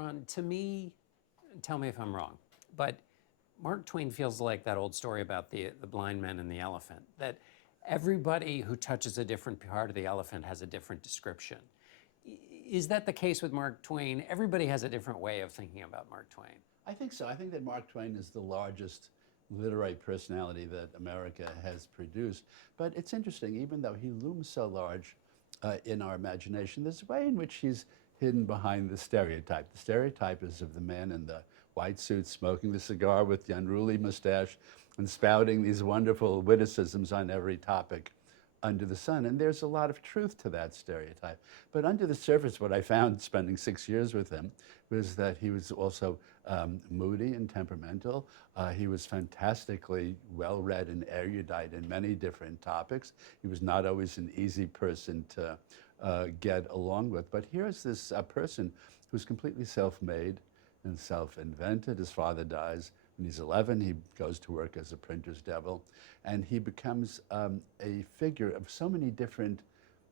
Ron, to me, tell me if I'm wrong, but Mark Twain feels like that old story about the blind man and the elephant, that everybody who touches a different part of the elephant has a different description. Is that the case with Mark Twain? Everybody has a different way of thinking about Mark Twain. I think so. I think that Mark Twain is the largest literary personality that America has produced. But it's interesting, even though he looms so large in our imagination, there's a way in which he's hidden behind the stereotype. The stereotype is of the man in the white suit smoking the cigar with the unruly mustache and spouting these wonderful witticisms on every topic under the sun. And there's a lot of truth to that stereotype. But under the surface, what I found spending 6 years with him was that he was also moody and temperamental. He was fantastically well-read and erudite in many different topics. He was not always an easy person to get along with. But here's this person who's completely self-made and self-invented. His father dies when he's 11. He goes to work as a printer's devil, and he becomes a figure of so many different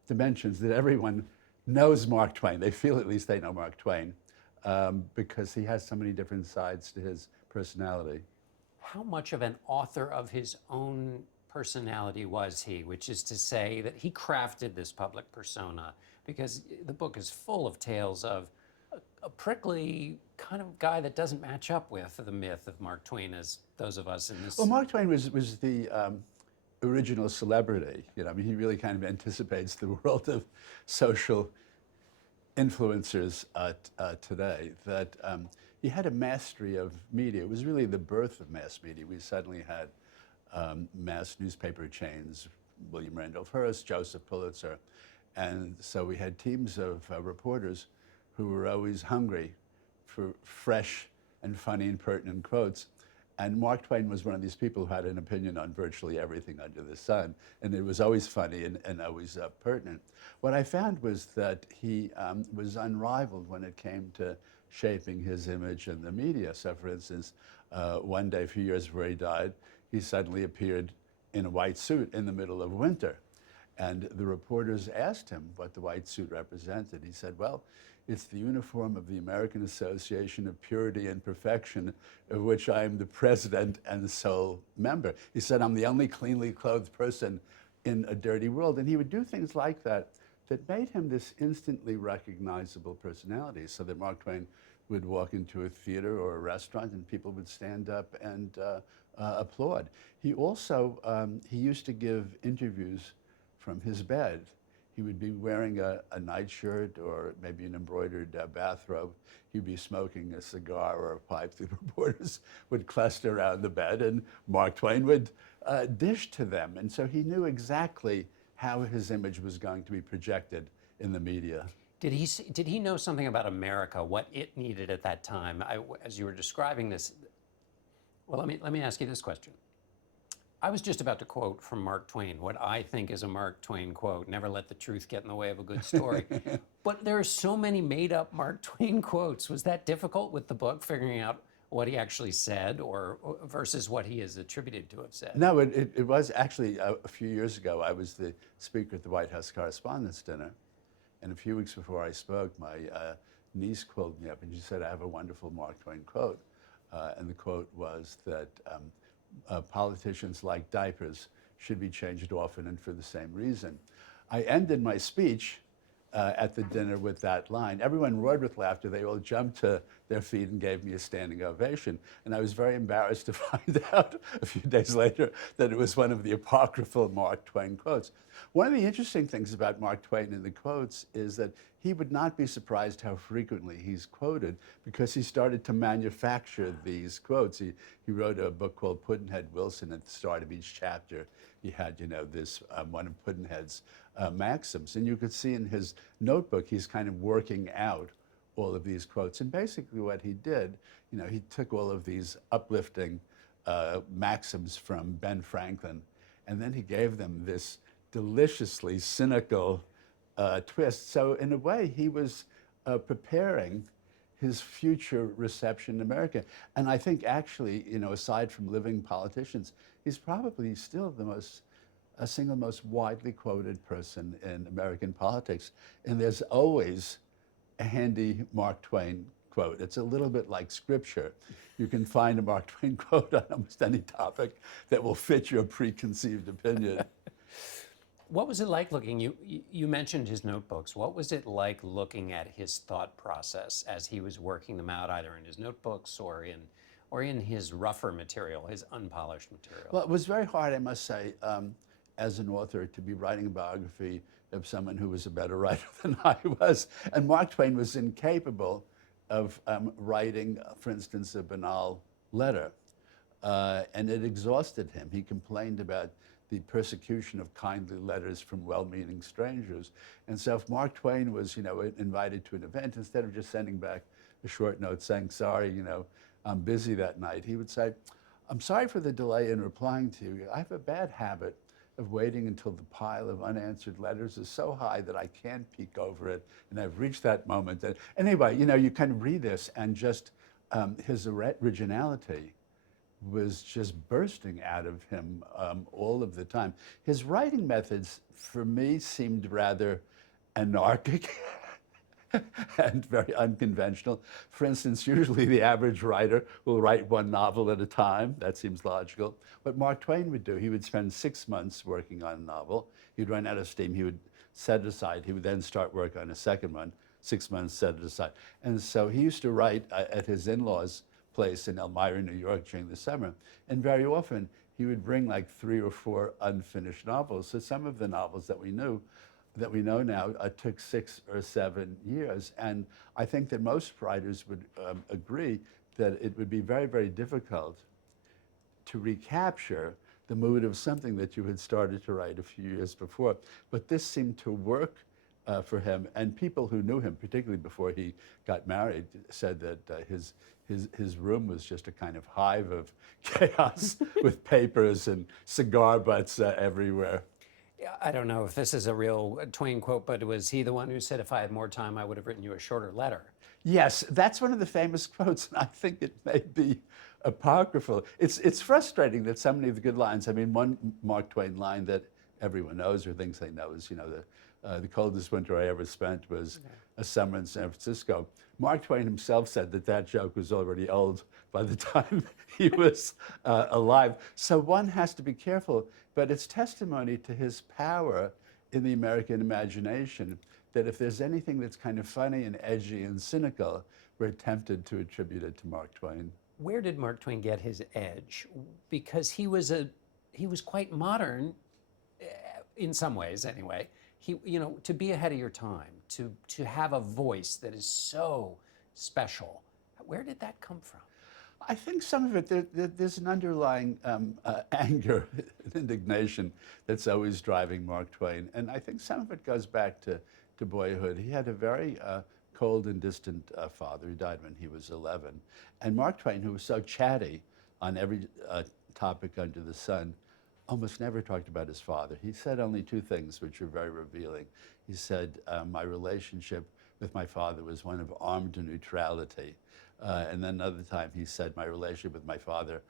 dimensions that everyone knows Mark Twain. They feel at least they know Mark Twain because he has so many different sides to his personality. How much of an author of his own personality was he, which is to say that he crafted this public persona, because the book is full of tales of a prickly kind of guy that doesn't match up with the myth of Mark Twain as those of us in this. Well, Mark Twain was the original celebrity. You know, I mean, he really kind of anticipates the world of social influencers today. That he had a mastery of media. It was really the birth of mass media. We suddenly had mass newspaper chains, William Randolph Hearst, Joseph Pulitzer, and so we had teams of reporters who were always hungry for fresh and funny and pertinent quotes. And Mark Twain was one of these people who had an opinion on virtually everything under the sun, and it was always funny and always pertinent. What I found was that he was unrivaled when it came to shaping his image in the media. So for instance, one day, a few years before he died, he suddenly appeared in a white suit in the middle of winter. And the reporters asked him what the white suit represented. He said, well, it's the uniform of the American Association of Purity and Perfection, of which I am the president and sole member. He said, I'm the only cleanly clothed person in a dirty world. And he would do things like that that made him this instantly recognizable personality, so that Mark Twain would walk into a theater or a restaurant and people would stand up and applaud. He also, he used to give interviews from his bed. He would be wearing a nightshirt or maybe an embroidered bathrobe. He'd be smoking a cigar or a pipe. The reporters would cluster around the bed, and Mark Twain would dish to them. And so he knew exactly how his image was going to be projected in the media. Did he know something about America, what it needed at that time? As you were describing this, well, let me ask you this question. I was just about to quote from Mark Twain, what I think is a Mark Twain quote, never let the truth get in the way of a good story. But there are so many made-up Mark Twain quotes. Was that difficult with the book, figuring out what he actually said or versus what he is attributed to have said? No, it was actually a few years ago. I was the speaker at the White House Correspondents' Dinner, and a few weeks before I spoke, my niece called me up and she said, I have a wonderful Mark Twain quote. And the quote was that politicians, like diapers, should be changed often and for the same reason. I ended my speech at the dinner with that line. Everyone roared with laughter. They all jumped to their feet and gave me a standing ovation. And I was very embarrassed to find out a few days later that it was one of the apocryphal Mark Twain quotes. One of the interesting things about Mark Twain in the quotes is that he would not be surprised how frequently he's quoted, because he started to manufacture these quotes. He wrote a book called Pudd'nhead Wilson. At the start of each chapter, he had, you know, this one of Pudd'nhead's maxims. And you could see in his notebook, he's kind of working out all of these quotes. And basically what he did, you know, he took all of these uplifting maxims from Ben Franklin, and then he gave them this deliciously cynical twist. So in a way, he was preparing his future reception in America. And I think actually, you know, aside from living politicians, he's probably still a single most widely quoted person in American politics. And there's always a handy Mark Twain quote. quote. It's a little bit like scripture. You can find a Mark Twain quote on almost any topic that will fit your preconceived opinion. What was it like looking? You mentioned his notebooks. What was it like looking at his thought process as he was working them out, either in his notebooks or in his rougher material, his unpolished material? Well, it was very hard, I must say, as an author, to be writing a biography of someone who was a better writer than I was. And Mark Twain was incapable of writing, for instance, a banal letter. And it exhausted him. He complained about the persecution of kindly letters from well-meaning strangers. And so if Mark Twain was, invited to an event, instead of just sending back a short note saying, sorry, I'm busy that night, he would say, I'm sorry for the delay in replying to you. I have a bad habit of waiting until the pile of unanswered letters is so high that I can't peek over it, and I've reached that moment. And anyway, you kind of read this, and just his originality was just bursting out of him all of the time. His writing methods, for me, seemed rather anarchic and very unconventional. For instance, usually the average writer will write one novel at a time. That seems logical. What Mark Twain would do, he would spend 6 months working on a novel. He'd run out of steam. He would set it aside. He would then start work on a second one. 6 months, set it aside. And so he used to write at his in-laws' place in Elmira, New York during the summer. And very often he would bring like 3 or 4 unfinished novels. So some of the novels that we know now took 6 or 7 years. And I think that most writers would agree that it would be very, very difficult to recapture the mood of something that you had started to write a few years before. But this seemed to work for him. And people who knew him, particularly before he got married, said that his room was just a kind of hive of chaos with papers and cigar butts everywhere. I don't know if this is a real Twain quote, but was he the one who said, if I had more time, I would have written you a shorter letter? Yes, that's one of the famous quotes, and I think it may be apocryphal. It's frustrating that so many of the good lines, I mean, one Mark Twain line that everyone knows or thinks they know is, the coldest winter I ever spent was a summer in San Francisco. Mark Twain himself said that joke was already old by the time he was alive. So one has to be careful, but it's testimony to his power in the American imagination that if there's anything that's kind of funny and edgy and cynical, we're tempted to attribute it to Mark Twain. Where did Mark Twain get his edge? Because he was quite modern, in some ways anyway. To be ahead of your time, to have a voice that is so special. Where did that come from? I think some of it, there's an underlying anger and indignation that's always driving Mark Twain. And I think some of it goes back to boyhood. He had a very cold and distant father. He died when he was 11. And Mark Twain, who was so chatty on every topic under the sun, almost never talked about his father. He said only 2 things, which are very revealing. He said, my relationship with my father was one of armed neutrality. And then another time he said, my relationship with my father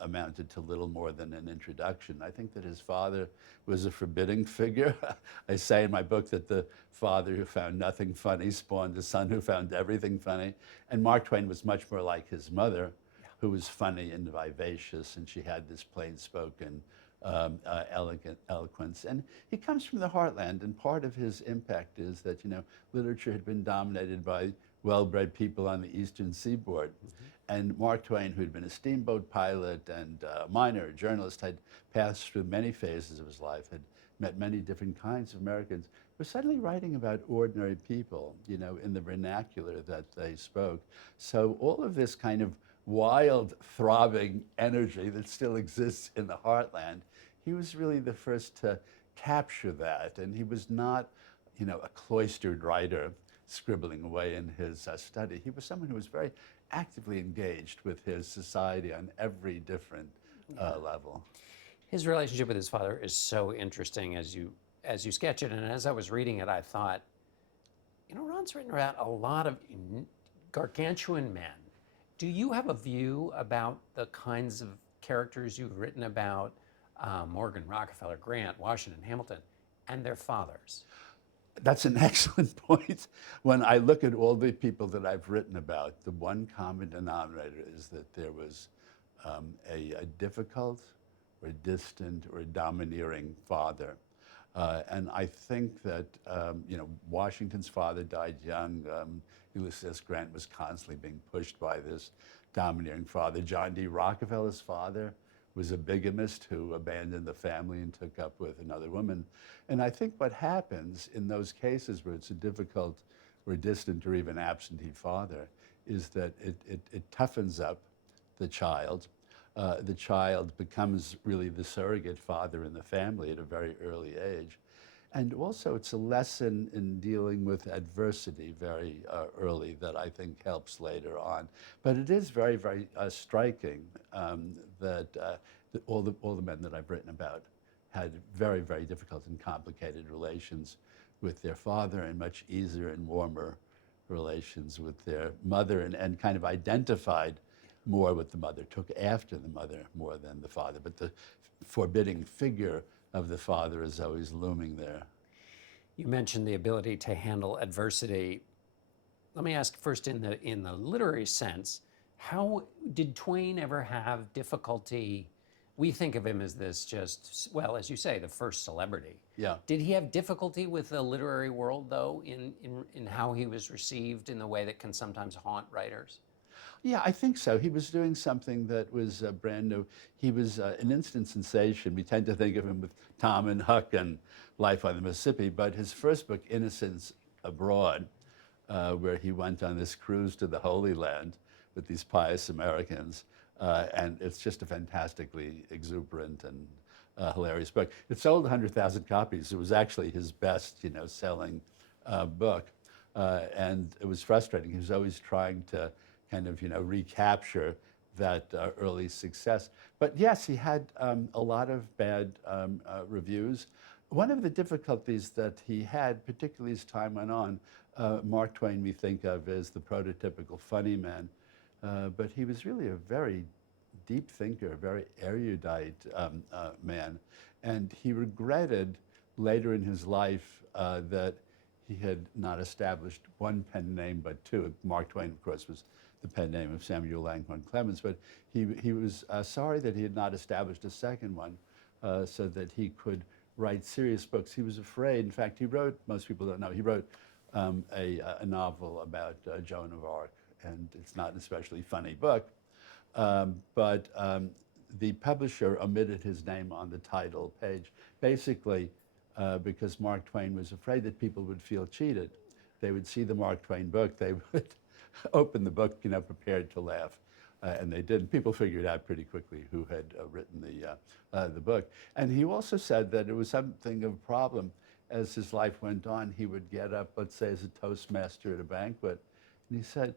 amounted to little more than an introduction. I think that his father was a forbidding figure. I say in my book that the father who found nothing funny spawned a son who found everything funny. And Mark Twain was much more like his mother, who was funny and vivacious, and she had this plain-spoken elegant eloquence. And he comes from the heartland, and part of his impact is that, literature had been dominated by well-bred people on the eastern seaboard. And Mark Twain, who had been a steamboat pilot and a miner, a journalist, had passed through many phases of his life, had met many different kinds of Americans, was suddenly writing about ordinary people, in the vernacular that they spoke. So all of this kind of wild, throbbing energy that still exists in the heartland, he was really the first to capture that. And he was not, a cloistered writer scribbling away in his study. He was someone who was very actively engaged with his society on every different level. His relationship with his father is so interesting as you sketch it. And as I was reading it, I thought, Ron's written about a lot of gargantuan men. Do you have a view about the kinds of characters you've written about, Morgan, Rockefeller, Grant, Washington, Hamilton, and their fathers? That's an excellent point. When I look at all the people that I've written about, the one common denominator is that there was a difficult or distant or domineering father. And I think that, Washington's father died young. Ulysses S. Grant was constantly being pushed by this domineering father. John D. Rockefeller's father was a bigamist who abandoned the family and took up with another woman. And I think what happens in those cases where it's a difficult or distant or even absentee father is that it toughens up the child. The child becomes really the surrogate father in the family at a very early age. And also, it's a lesson in dealing with adversity very early that I think helps later on. But it is very, very striking that all the men that I've written about had very, very difficult and complicated relations with their father and much easier and warmer relations with their mother, and kind of identified more with the mother, took after the mother more than the father. But the forbidding figure of the father is always looming there. You mentioned the ability to handle adversity. Let me ask first, in the literary sense, how did Twain ever have difficulty? We think of him as this just, well, as you say, the first celebrity. Yeah. Did he have difficulty with the literary world, though, in how he was received in the way that can sometimes haunt writers? Yeah, I think so. He was doing something that was brand new. He was an instant sensation. We tend to think of him with Tom and Huck and Life on the Mississippi, but his first book, Innocents Abroad, where he went on this cruise to the Holy Land with these pious Americans, and it's just a fantastically exuberant and hilarious book. It sold 100,000 copies. It was actually his best, selling book, and it was frustrating. He was always trying to kind of, recapture that early success. But yes, he had a lot of bad reviews. One of the difficulties that he had, particularly as time went on, Mark Twain we think of as the prototypical funny man, but he was really a very deep thinker, a very erudite man. And he regretted later in his life that he had not established one pen name, but two. Mark Twain, of course, was the pen name of Samuel Langhorne Clemens, but he was sorry that he had not established a second one so that he could write serious books. He was afraid. In fact, he wrote, most people don't know, he wrote a novel about Joan of Arc, and it's not an especially funny book, but the publisher omitted his name on the title page, basically because Mark Twain was afraid that people would feel cheated. They would see the Mark Twain book, they would open the book, prepared to laugh. And they didn't. People figured out pretty quickly who had written the book. And he also said that it was something of a problem. As his life went on, he would get up, let's say, as a toastmaster at a banquet, and he said,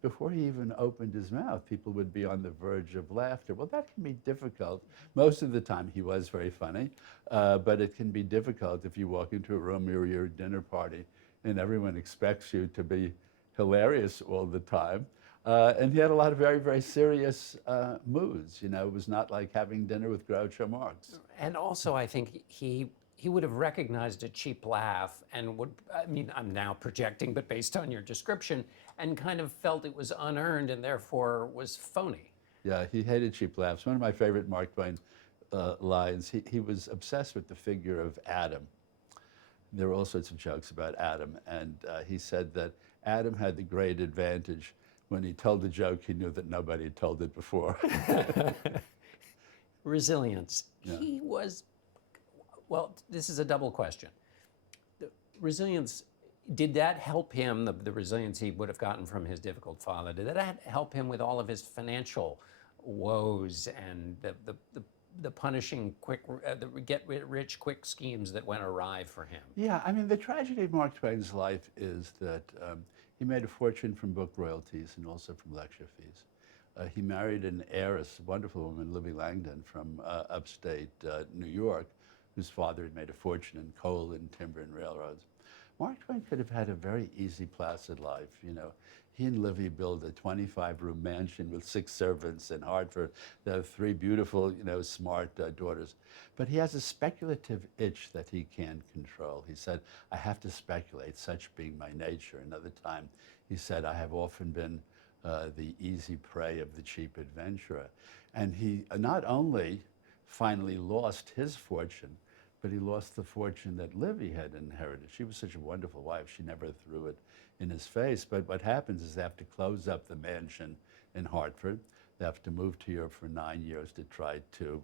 before he even opened his mouth, people would be on the verge of laughter. Well, that can be difficult. Most of the time, he was very funny, but it can be difficult if you walk into a room or you're at a dinner party and everyone expects you to be hilarious all the time. And he had a lot of very, very serious moods. It was not like having dinner with Groucho Marx. And also, I think he would have recognized a cheap laugh and would, I'm now projecting, but based on your description, and kind of felt it was unearned and therefore was phony. Yeah, he hated cheap laughs. One of my favorite Mark Twain lines, he was obsessed with the figure of Adam. There were all sorts of jokes about Adam, and he said that Adam had the great advantage. When he told the joke, he knew that nobody had told it before. Resilience. Yeah. He was, well, this is a double question. Resilience, did that help him, the resilience he would have gotten from his difficult father, did that help him with all of his financial woes and the punishing quick, the get-rich-quick schemes that went awry for him? Yeah, the tragedy of Mark Twain's life is that he made a fortune from book royalties and also from lecture fees. He married an heiress, a wonderful woman, Libby Langdon, from upstate New York, whose father had made a fortune in coal and timber and railroads. Mark Twain could have had a very easy, placid life. He and Livy build a 25-room mansion with 6 servants in Hartford. They have 3 beautiful, smart daughters. But he has a speculative itch that he can't control. He said, I have to speculate, such being my nature. Another time, he said, I have often been the easy prey of the cheap adventurer. And he not only finally lost his fortune, but he lost the fortune that Livy had inherited. She was such a wonderful wife, she never threw it in his face. But what happens is they have to close up the mansion in Hartford. They have to move to Europe for 9 years to try to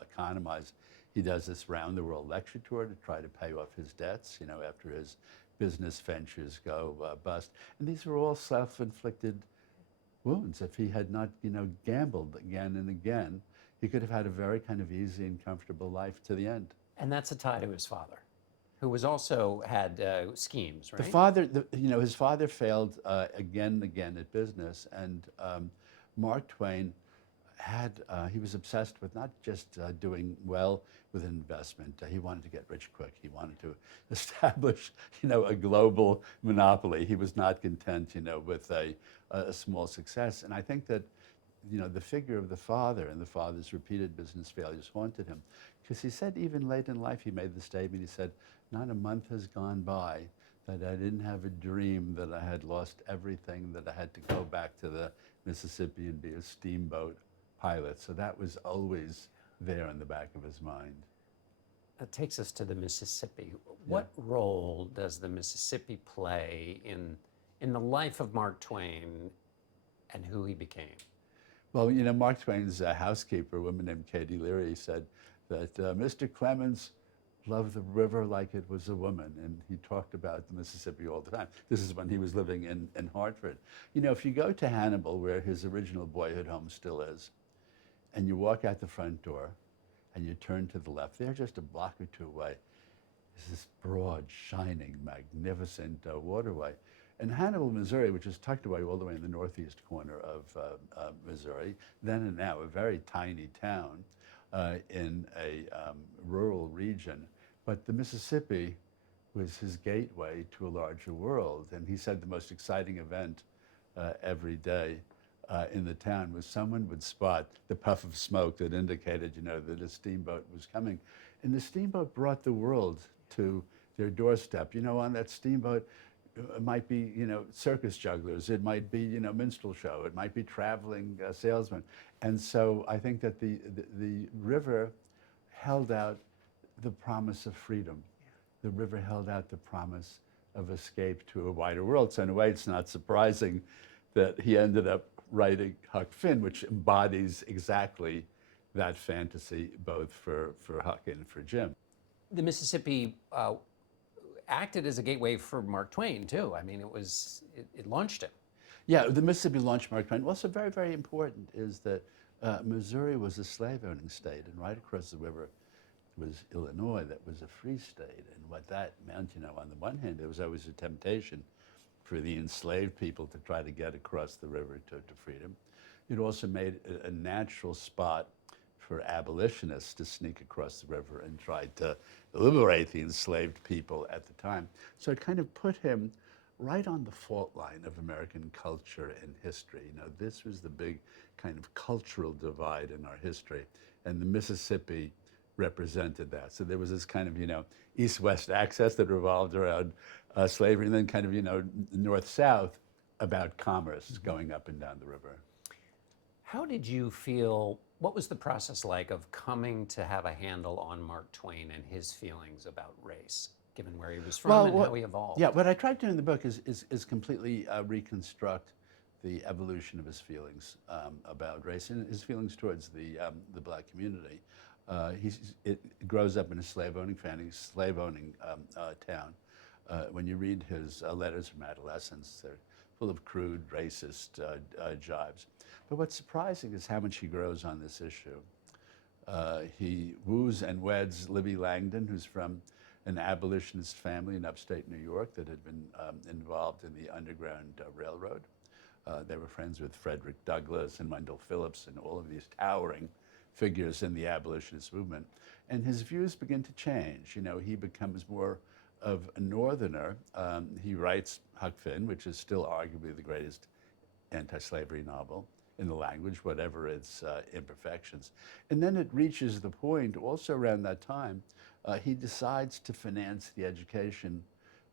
economize. He does this round the world lecture tour to try to pay off his debts, after his business ventures go bust. And these were all self-inflicted wounds. If he had not, gambled again and again, he could have had a very kind of easy and comfortable life to the end. And that's a tie to his father, who was also had schemes, right? The father, his father failed again and again at business, and Mark Twain he was obsessed with not just doing well with investment. He wanted to get rich quick. He wanted to establish, a global monopoly. He was not content, with a small success. And I think that, the figure of the father and the father's repeated business failures haunted him. Because he said even late in life, he made the statement, he said, not a month has gone by that I didn't have a dream that I had lost everything, that I had to go back to the Mississippi and be a steamboat pilot. So that was always there in the back of his mind. That takes us to the Mississippi. What role does the Mississippi play in the life of Mark Twain and who he became? Well, Mark Twain's housekeeper, a woman named Katie Leary, said that Mr. Clemens loved the river like it was a woman, and he talked about the Mississippi all the time. This is when he was living in Hartford. If you go to Hannibal, where his original boyhood home still is, and you walk out the front door, and you turn to the left, they're just a block or two away. Is this broad, shining, magnificent waterway. And Hannibal, Missouri, which is tucked away all the way in the northeast corner of Missouri, then and now a very tiny town in a rural region, but the Mississippi was his gateway to a larger world. And he said the most exciting event every day in the town was someone would spot the puff of smoke that indicated, that a steamboat was coming. And the steamboat brought the world to their doorstep. On that steamboat, it might be, circus jugglers. It might be, minstrel show. It might be traveling salesmen. And so I think that the river held out the promise of freedom. The river held out the promise of escape to a wider world. So in a way, it's not surprising that he ended up writing Huck Finn, which embodies exactly that fantasy, both for Huck and for Jim. The Mississippi acted as a gateway for Mark Twain, too. I mean, it launched him. Yeah, the Mississippi launched Mark Twain. Also very, very important is that Missouri was a slave-owning state, and right across the river was Illinois that was a free state. And what that meant, on the one hand, there was always a temptation for the enslaved people to try to get across the river to freedom. It also made a natural spot for abolitionists to sneak across the river and try to liberate the enslaved people at the time. So it kind of put him right on the fault line of American culture and history. This was the big kind of cultural divide in our history, and the Mississippi represented that. So there was this kind of, east-west access that revolved around slavery, and then kind of, north-south about commerce going up and down the river. How did you feel, what was the process like of coming to have a handle on Mark Twain and his feelings about race, given where he was from and how he evolved? Yeah, what I tried to do in the book is completely reconstruct the evolution of his feelings about race and his feelings towards the black community. It grows up in a slave-owning family, slave-owning town. When you read his letters from adolescence, they're full of crude, racist jibes. But what's surprising is how much he grows on this issue. He woos and weds Libby Langdon, who's from an abolitionist family in upstate New York that had been involved in the Underground Railroad. They were friends with Frederick Douglass and Wendell Phillips and all of these towering figures in the abolitionist movement. And his views begin to change. He becomes more of a Northerner. He writes Huck Finn, which is still arguably the greatest anti-slavery novel in the language, whatever its imperfections. And then it reaches the point, also around that time, he decides to finance the education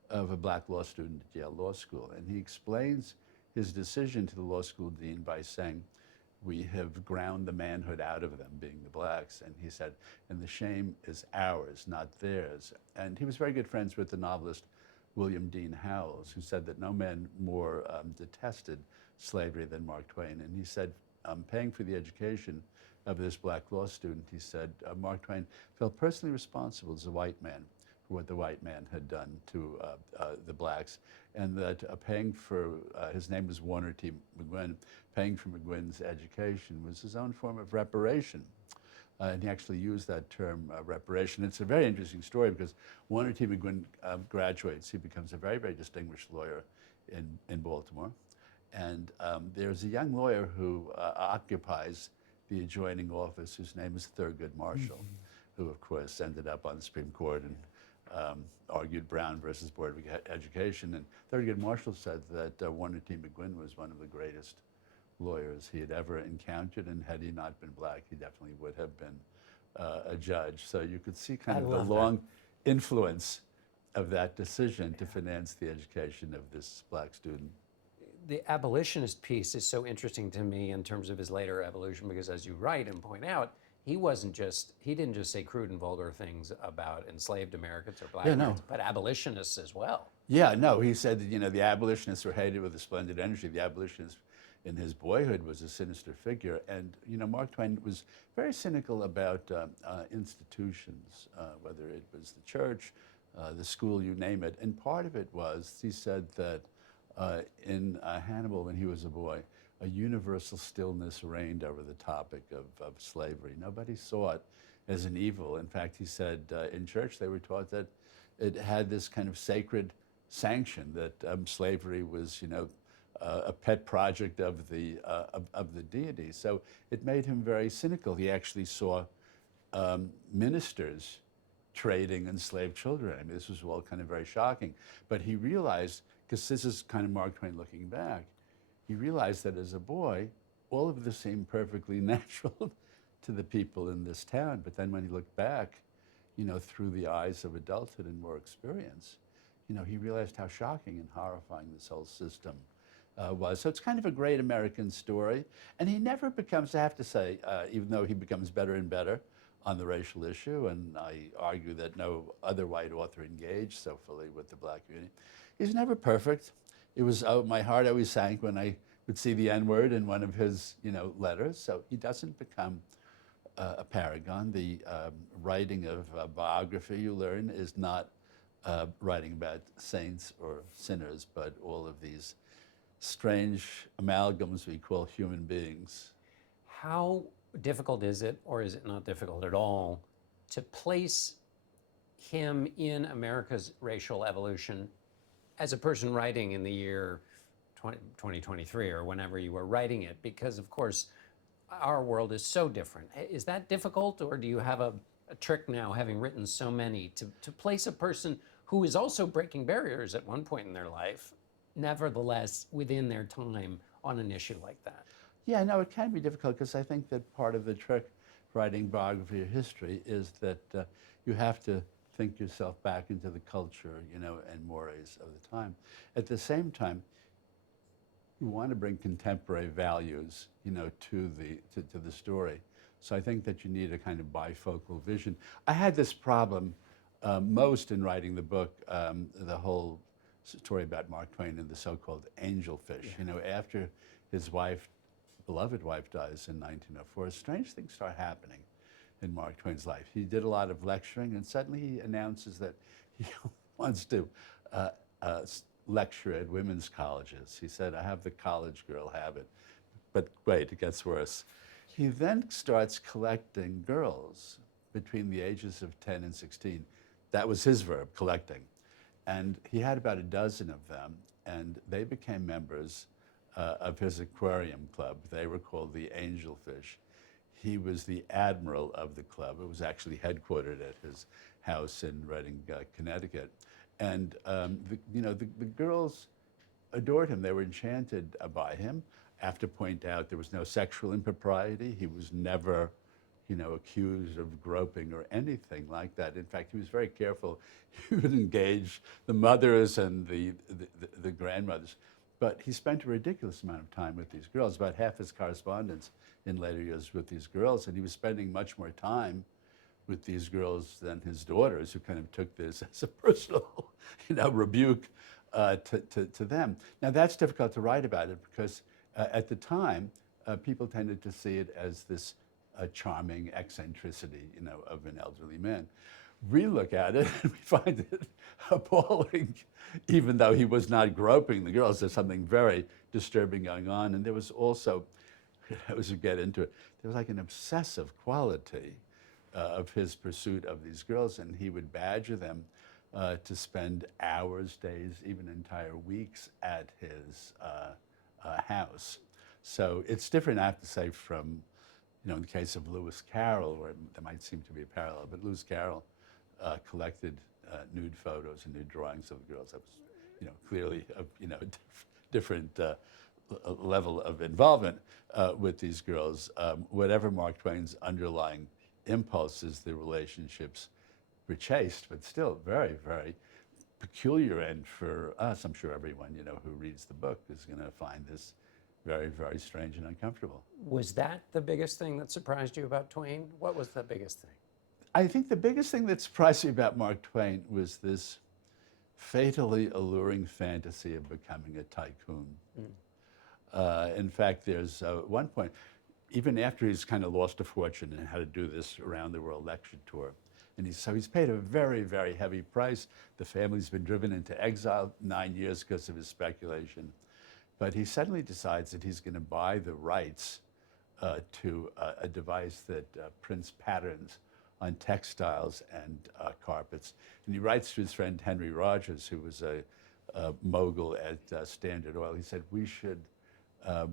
of a black law student at Yale Law School. And he explains his decision to the law school dean by saying, we have ground the manhood out of them, being the blacks. And he said, and the shame is ours, not theirs. And he was very good friends with the novelist William Dean Howells, who said that no man more detested slavery than Mark Twain. And he said, paying for the education of this black law student, he said, Mark Twain felt personally responsible as a white man for what the white man had done to the blacks, and that paying for, his name was Warner T. McGuinn, paying for McGuinn's education was his own form of reparation. And he actually used that term, reparation. It's a very interesting story because Warner T. McGuinn graduates. He becomes a very, very distinguished lawyer in Baltimore. And there's a young lawyer who occupies the adjoining office whose name is Thurgood Marshall, who of course ended up on the Supreme Court and argued Brown versus Board of Education. And Thurgood Marshall said that Warner T. McGuinn was one of the greatest lawyers he had ever encountered, and had he not been black, he definitely would have been a judge. So you could see kind of the long influence of that decision to finance the education of this black student. The abolitionist piece is so interesting to me in terms of his later evolution, because as you write and point out, he didn't just say crude and vulgar things about enslaved Americans or black Americans, but abolitionists as well. Yeah, no, he said that, you know, the abolitionists were hated with a splendid energy. The abolitionists in his boyhood was a sinister figure. And, you know, Mark Twain was very cynical about institutions, whether it was the church, the school, you name it. And part of it was, he said that in Hannibal, when he was a boy, a universal stillness reigned over the topic of slavery. Nobody saw it as an evil. In fact, he said in church they were taught that it had this kind of sacred sanction, that slavery was, you know, a pet project of the deity. So it made him very cynical. He actually saw ministers trading enslaved children. I mean, this was all kind of very shocking. But he realized, because this is kind of Mark Twain looking back, he realized that as a boy, all of this seemed perfectly natural to the people in this town. But then when he looked back, you know, through the eyes of adulthood and more experience, you know, he realized how shocking and horrifying this whole system was. So it's kind of a great American story. And he never becomes, I have to say, even though he becomes better and better on the racial issue, and I argue that no other white author engaged so fully with the black community, he's never perfect. It was, my heart always sank when I would see the N-word in one of his, you know, letters. So he doesn't become a paragon. The writing of biography, you learn, is not writing about saints or sinners, but all of these strange amalgams we call human beings. How difficult is it, or is it not difficult at all, to place him in America's racial evolution as a person writing in the year 2023 or whenever you were writing it? Because, of course, our world is so different. Is that difficult, or do you have a trick now, having written so many, to place a person who is also breaking barriers at one point in their life, nevertheless within their time, on an issue like that? Yeah, no, it can be difficult, because I think that part of the trick writing biography or history is that you have to think yourself back into the culture, you know, and mores of the time. At the same time, you want to bring contemporary values, you know, to the story. So I think that you need a kind of bifocal vision. I had this problem most in writing the book, the whole story about Mark Twain and the so-called angelfish. You know, after his wife, beloved wife, dies in 1904, strange things start happening in Mark Twain's life. He did a lot of lecturing, and suddenly he announces that he wants to lecture at women's colleges. He said, I have the college girl habit. But wait, it gets worse. He then starts collecting girls between the ages of 10 and 16. That was his verb, collecting. And he had about a dozen of them, and they became members of his aquarium club. They were called the Angelfish. He was the admiral of the club. It was actually headquartered at his house in Reading, Connecticut. And the girls adored him. They were enchanted by him. I have to point out there was no sexual impropriety. He was never, accused of groping or anything like that. In fact, he was very careful. He would engage the mothers and the grandmothers. But he spent a ridiculous amount of time with these girls, about half his correspondence in later years with these girls, and he was spending much more time with these girls than his daughters, who kind of took this as a personal, rebuke to them. Now that's difficult to write about it because at the time, people tended to see it as this charming eccentricity, of an elderly man. We look at it and we find it appalling, even though he was not groping the girls. There's something very disturbing going on. And there was also, as we get into it, there was like an obsessive quality of his pursuit of these girls, and he would badger them to spend hours, days, even entire weeks at his house. So it's different, I have to say, from, in the case of Lewis Carroll, where there might seem to be a parallel, but Lewis Carroll collected nude photos and nude drawings of the girls. That was, clearly a, different level of involvement with these girls. Whatever Mark Twain's underlying impulses, the relationships were chaste, but still very, very peculiar. And for us, I'm sure everyone, who reads the book is going to find this very, very strange and uncomfortable. Was that the biggest thing that surprised you about Twain? What was the biggest thing? I think the biggest thing that surprised me about Mark Twain was this fatally alluring fantasy of becoming a tycoon. In fact, there's one point, even after he's kind of lost a fortune and had to do this around the world lecture tour, and he's paid a very, very heavy price. The family's been driven into exile 9 years because of his speculation. But he suddenly decides that he's going to buy the rights to a device that prints patterns on textiles and carpets. And he writes to his friend Henry Rogers, who was a mogul at Standard Oil. He said, we should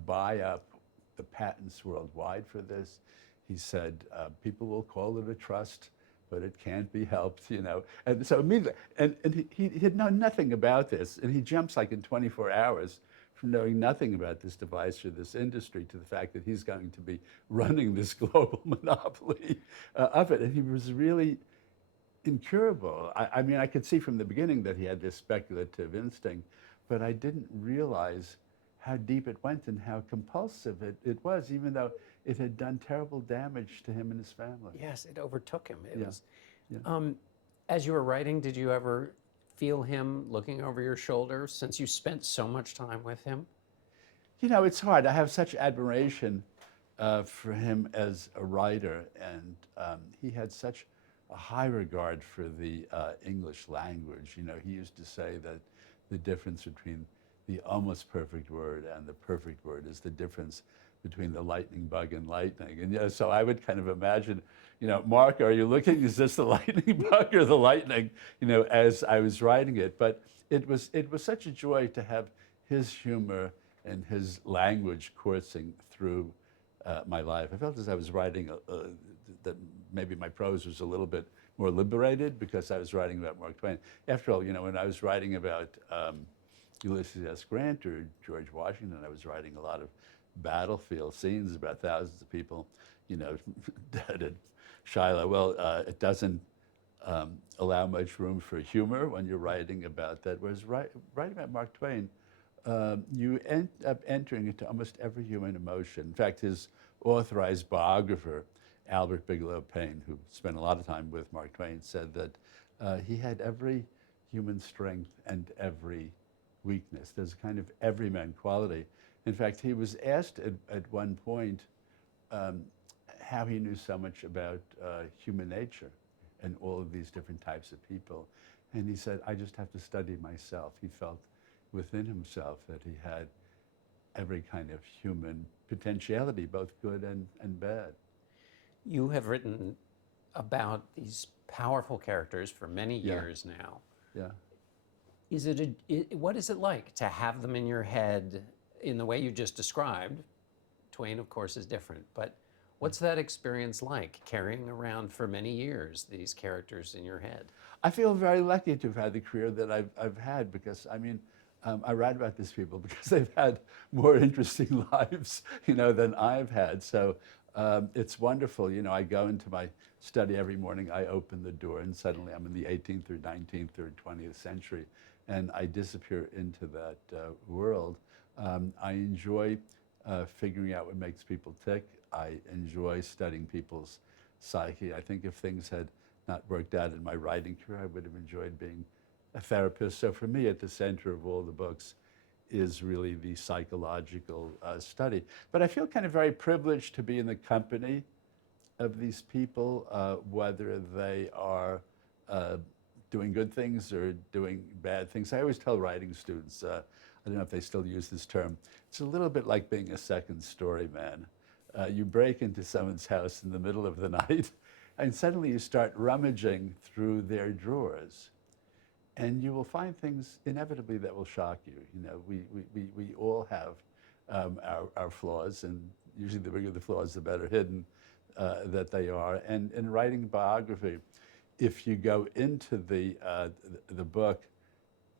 buy up the patents worldwide for this. He said, people will call it a trust, but it can't be helped, And so immediately, and he had known nothing about this, and he jumps like in 24 hours from knowing nothing about this device or this industry to the fact that he's going to be running this global monopoly of it. And he was really incurable. I mean, I could see from the beginning that he had this speculative instinct, but I didn't realize how deep it went and how compulsive it was, even though it had done terrible damage to him and his family. Yes, it overtook him. It was. Yeah. As you were writing, did you ever feel him looking over your shoulder since you spent so much time with him? It's hard. I have such admiration for him as a writer, and he had such a high regard for the English language. He used to say that the difference between the almost perfect word and the perfect word is the difference between the lightning bug and lightning. And so I would kind of imagine, Mark, are you looking, is this the lightning bug or the lightning, as I was writing it. But it was such a joy to have his humor and his language coursing through my life. I felt as I was writing that maybe my prose was a little bit more liberated because I was writing about Mark Twain. After all, when I was writing about Ulysses S. Grant or George Washington, I was writing a lot of battlefield scenes about thousands of people, dead at Shiloh. Well, it doesn't allow much room for humor when you're writing about that. Whereas writing about Mark Twain, you end up entering into almost every human emotion. In fact, his authorized biographer, Albert Bigelow Paine, who spent a lot of time with Mark Twain, said that he had every human strength and every weakness. There's a kind of everyman quality. In fact, he was asked at one point how he knew so much about human nature and all of these different types of people. And he said, I just have to study myself. He felt within himself that he had every kind of human potentiality, both good and bad. You have written about these powerful characters for many years now. Yeah. What is it like to have them in your head in the way you just described? Twain, of course, is different, but What's that experience like, carrying around for many years these characters in your head? I feel very lucky to have had the career that I've had because, I mean, I write about these people because they've had more interesting lives, than I've had. So it's wonderful. I go into my study every morning, I open the door, and suddenly I'm in the 18th or 19th or 20th century, and I disappear into that world. I enjoy figuring out what makes people tick. I enjoy studying people's psyche. I think if things had not worked out in my writing career, I would have enjoyed being a therapist. So for me, at the center of all the books is really the psychological study. But I feel kind of very privileged to be in the company of these people, whether they are doing good things or doing bad things. I always tell writing students, I don't know if they still use this term, it's a little bit like being a second story man. You break into someone's house in the middle of the night, and suddenly you start rummaging through their drawers. And you will find things inevitably that will shock you. We all have our flaws, and usually the bigger the flaws, the better hidden that they are. And in writing biography, if you go into the book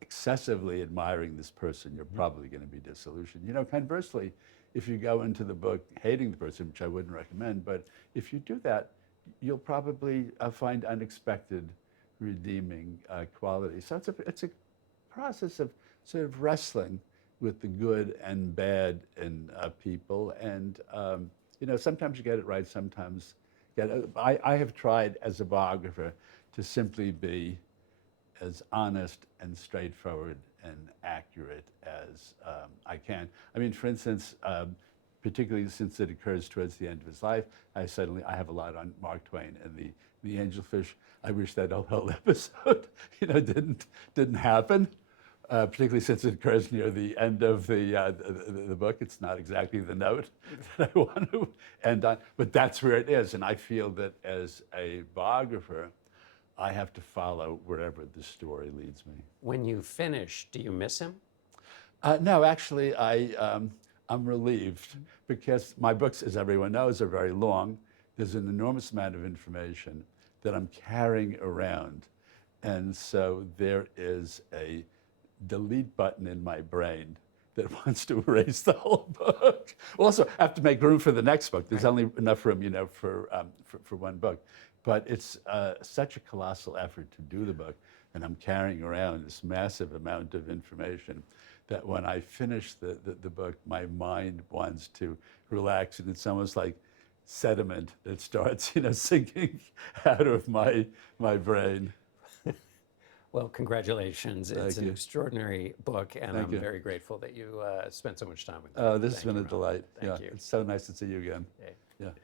excessively admiring this person, you're probably going to be disillusioned. Conversely, if you go into the book hating the person, which I wouldn't recommend, but if you do that, you'll probably find unexpected redeeming qualities. So it's a process of sort of wrestling with the good and bad in people, and sometimes you get it right, sometimes I have tried as a biographer to simply be as honest and straightforward and accurate as I can. I mean, for instance, particularly since it occurs towards the end of his life, I have a lot on Mark Twain and the angelfish. I wish that whole episode, didn't happen. Particularly since it occurs near the end of the book. It's not exactly the note that I want to end on, but that's where it is. And I feel that as a biographer, I have to follow wherever the story leads me. When you finish, do you miss him? No, actually, I'm relieved because my books, as everyone knows, are very long. There's an enormous amount of information that I'm carrying around. And so there is a delete button in my brain that wants to erase the whole book. Also, I have to make room for the next book. There's only enough room, for one book. But it's such a colossal effort to do the book, and I'm carrying around this massive amount of information that when I finish the book, my mind wants to relax, and it's almost like sediment that starts, sinking out of my brain. Well, congratulations. It's Thank an you. extraordinary book, and Thank I'm you. very grateful that you spent so much time with me. Oh, this has Thank been you, a delight. Thank Yeah, you. it's so nice to see you again. Okay. Yeah.